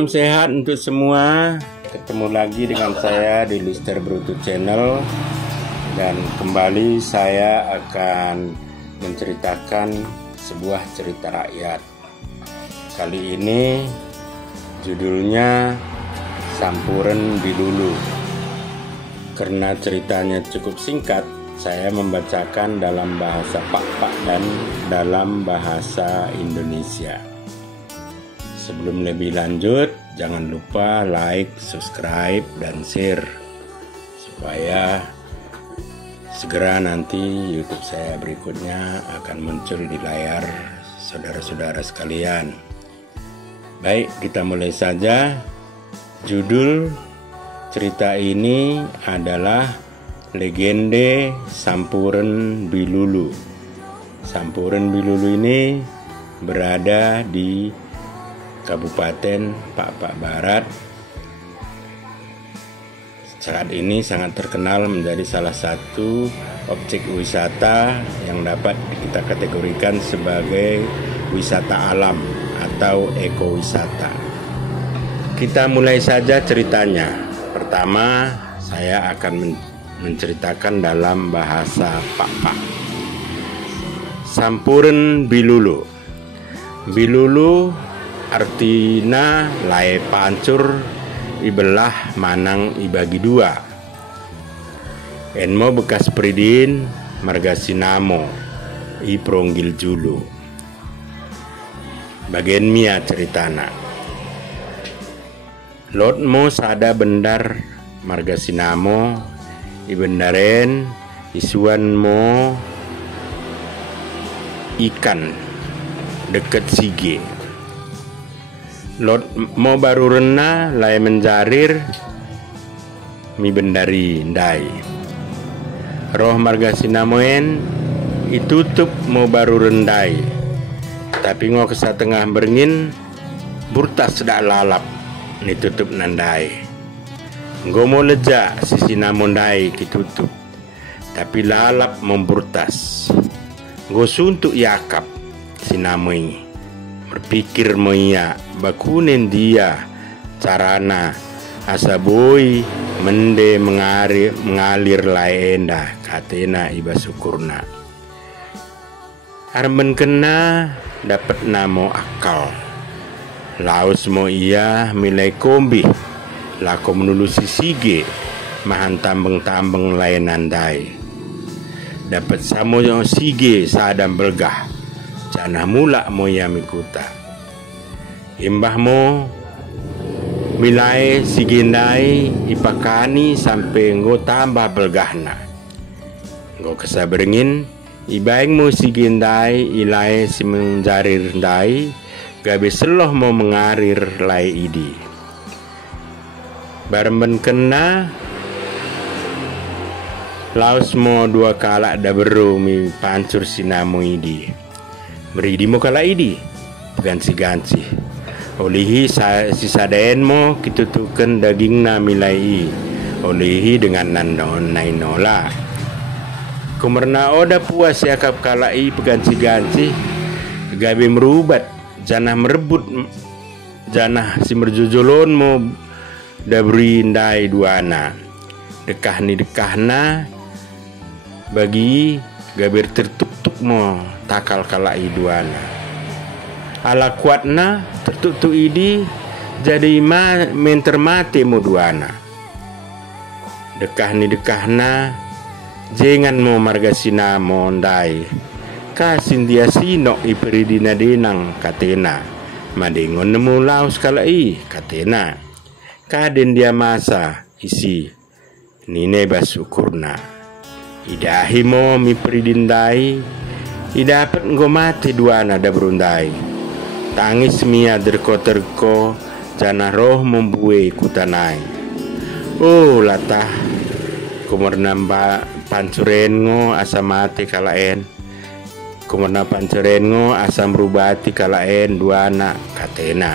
Salam sehat untuk semua. Ketemu lagi dengan saya di Lister Brutu Channel. Dan kembali saya akan menceritakan sebuah cerita rakyat. Kali ini judulnya Sampuren Bilulu. Karena ceritanya cukup singkat, saya membacakan dalam bahasa Pak dan dalam bahasa Indonesia. Sebelum lebih lanjut, jangan lupa like, subscribe, dan share supaya segera nanti YouTube saya berikutnya akan muncul di layar saudara-saudara sekalian. Baik, kita mulai saja. Judul cerita ini adalah Legende Sampuren Bilulu. Sampuren Bilulu ini berada di Kabupaten Pak Barat. Saat ini sangat terkenal menjadi salah satu objek wisata yang dapat kita kategorikan sebagai wisata alam atau ekowisata. Kita mulai saja ceritanya. Pertama, saya akan menceritakan dalam bahasa Pak. Sampuren Bilulu. Bilulu artina lae pancur ibelah manang ibagi dua. Enmo bekas pridin marga sinamo i pronggil julu. Bagian mia ceritana. Lotmo sada bendar marga sinamo i bendaren isuan mo ikan deket sige. Lot mo baru rena lai menjarir mi bendari ndai. Roh marga sinamoen itutup mo baru rendai. Tapi ngo kesa tengah beringin burtas dak lalap ni tutup nandai. Ngo mo leja si sinamondai kitutup. Tapi lalap memburtas. Ngo suntuk yakap sinamoi. Berpikir moya bakunen dia carana asaboi mende mengalir laenda katena iba syukurna. Armen kena dapat namo akal. Laus mo iya milai kombi lako menulusi sige mahan tambeng-tambeng lain andai. Dapat samo yang sige sadam belgah. Janah mula mo ya mikuta. Imbah mo milai sigendai ipakani sampai ngo tambah belgahna. Ngo kesaberingin ibaing mo sigendai ilai si menjarir ndai gabe seloh mo mengarir lai idi. Barmen kena laus mo dua kalak da beru mi pancur sinamo idi. Beridi mo kala idi gansi-gansi. Olihi si sadaen mo kitutukan daging na milai. Olihi dengan nandon nainola. Kumerna oda puas yakap kalai pegansi-gansi. Gabe merubat janah merebut janah si merjojolon mo dabri ndai duana. Dekahna bagi gaber tertutup mo takal kala iduana. Ala kuatna tertutup idi jadi mentermati mo duana. Dekahna jengan mo marga sinamo ndai. Kasin dia sino iperidina denang katena. Madengon nemu laus kala i katena. Kaden dia masa isi nine basukurna. Idahi mo mi peridindai. Idapat ngo mati dua nada berundai. Tangis mia derko-terko jana roh membue kutanai. Oh latah kumur namba pancuren ngo asa mati kalaen. Kumur na pancuren ngo asa merubati kalaen dua anak katena.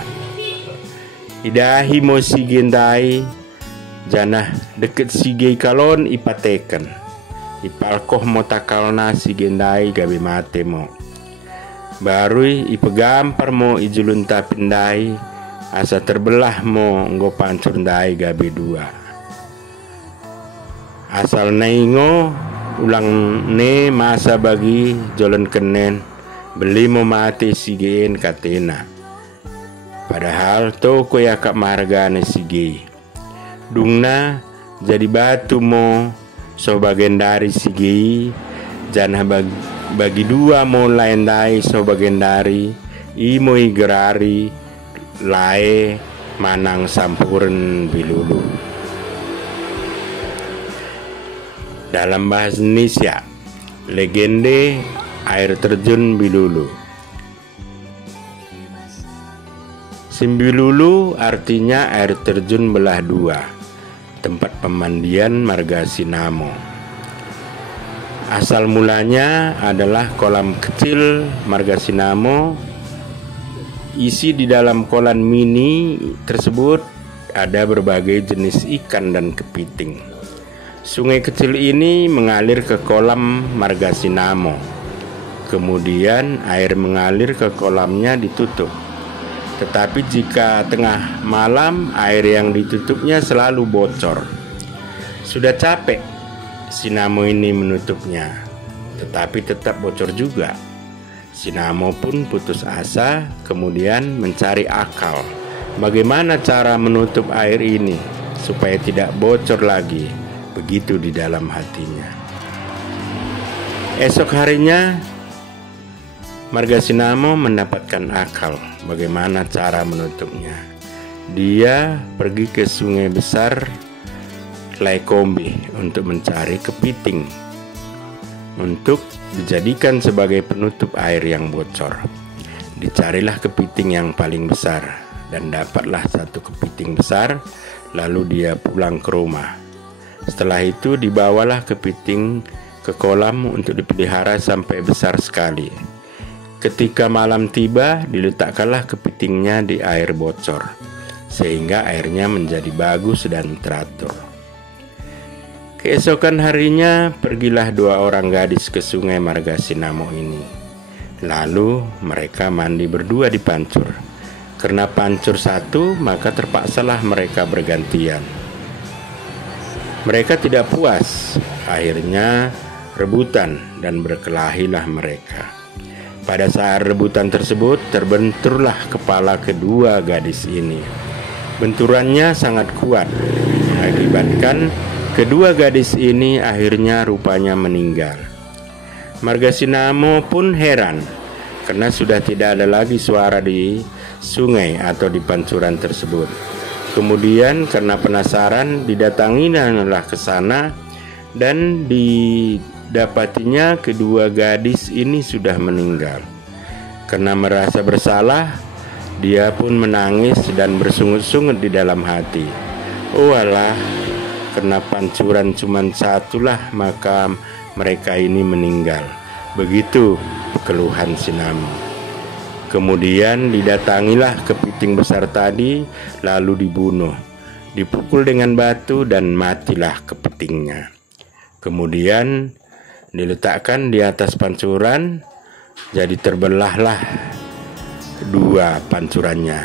Idahi mo sigendai jana deket sige kalon ipateken. Ipalkoh mo takalna sigendai gabi mate mo. Barui ipegampar mo ijulunta pindai asa terbelah mo nggo pancur ndai gabe dua. Asal naingo ulang ne masa bagi jolen kenen beli mo mati sigeen katena. Padahal to ko yakak margane sige. Dungna jadi batu mo so bagian dari sige janah bagi dua mo lain dai so bagian dari imo gerari lae manang sampuren bilulu. Dalam bahasa Indonesia, legende air terjun Bilulu. Simbilulu artinya air terjun belah dua, tempat pemandian Margasinamo. Asal mulanya adalah kolam kecil Margasinamo. Isi di dalam kolam mini tersebut ada berbagai jenis ikan dan kepiting. Sungai kecil ini mengalir ke kolam Margasinamo. Kemudian air mengalir ke kolamnya ditutup. Tetapi jika tengah malam air yang ditutupnya selalu bocor. Sudah capek Sinamo ini menutupnya, tetapi tetap bocor juga. Sinamo pun putus asa, kemudian mencari akal. Bagaimana cara menutup air ini supaya tidak bocor lagi? Begitu di dalam hatinya. Esok harinya Margasinamo mendapatkan akal bagaimana cara menutupnya. Dia pergi ke sungai besar Laikombe untuk mencari kepiting untuk dijadikan sebagai penutup air yang bocor. Dicarilah kepiting yang paling besar dan dapatlah satu kepiting besar, lalu dia pulang ke rumah. Setelah itu dibawalah kepiting ke kolam untuk dipelihara sampai besar sekali. Ketika malam tiba, diletakkanlah kepitingnya di air bocor, sehingga airnya menjadi bagus dan teratur. Keesokan harinya, pergilah dua orang gadis ke sungai Margasinamo ini. Lalu mereka mandi berdua di pancur. Karena pancur satu, maka terpaksalah mereka bergantian. Mereka tidak puas, akhirnya rebutan dan berkelahilah mereka. Pada saat rebutan tersebut terbenturlah kepala kedua gadis ini. Benturannya sangat kuat, mengakibatkan kedua gadis ini akhirnya rupanya meninggal. Margasinamo pun heran, karena sudah tidak ada lagi suara di sungai atau di pancuran tersebut. Kemudian karena penasaran didatangilah ke sana dan didapatinya kedua gadis ini sudah meninggal. Karena merasa bersalah, dia pun menangis dan bersungut-sungut di dalam hati. Oh alah, karena pancuran cuma satulah maka mereka ini meninggal. Begitu keluhan Sinamo. Kemudian didatangilah kepiting besar tadi, lalu dibunuh, dipukul dengan batu dan matilah kepitingnya. Kemudian diletakkan di atas pancuran, jadi terbelahlah dua pancurannya.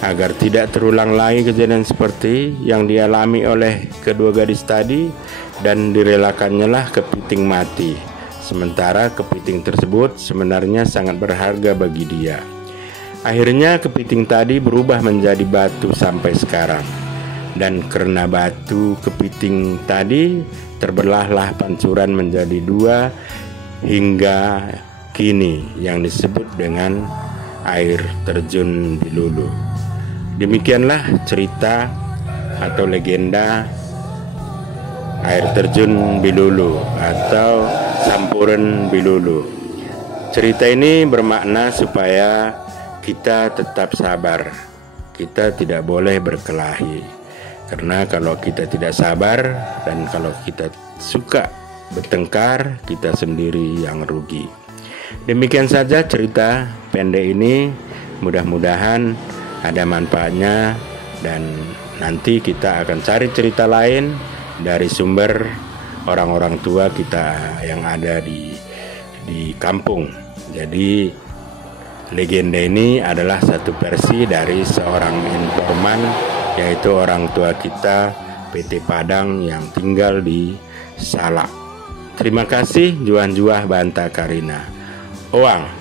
Agar tidak terulang lagi kejadian seperti yang dialami oleh kedua gadis tadi, dan direlakannya lah kepiting mati. Sementara kepiting tersebut sebenarnya sangat berharga bagi dia. Akhirnya kepiting tadi berubah menjadi batu sampai sekarang. Dan karena batu kepiting tadi, terbelahlah pancuran menjadi dua hingga kini yang disebut dengan air terjun Bilulu. Demikianlah cerita atau legenda air terjun Bilulu atau Sampuren Bilulu. Cerita ini bermakna supaya kita tetap sabar. Kita tidak boleh berkelahi. Karena kalau kita tidak sabar dan kalau kita suka bertengkar, kita sendiri yang rugi. Demikian saja cerita pendek ini. Mudah-mudahan ada manfaatnya, dan nanti kita akan cari cerita lain dari sumber orang-orang tua kita yang ada di kampung. Jadi Legenda ini adalah satu versi dari seorang informan, yaitu orang tua kita PT Padang yang tinggal di Salak. Terima kasih Juan Juah Banta Karina. Oang.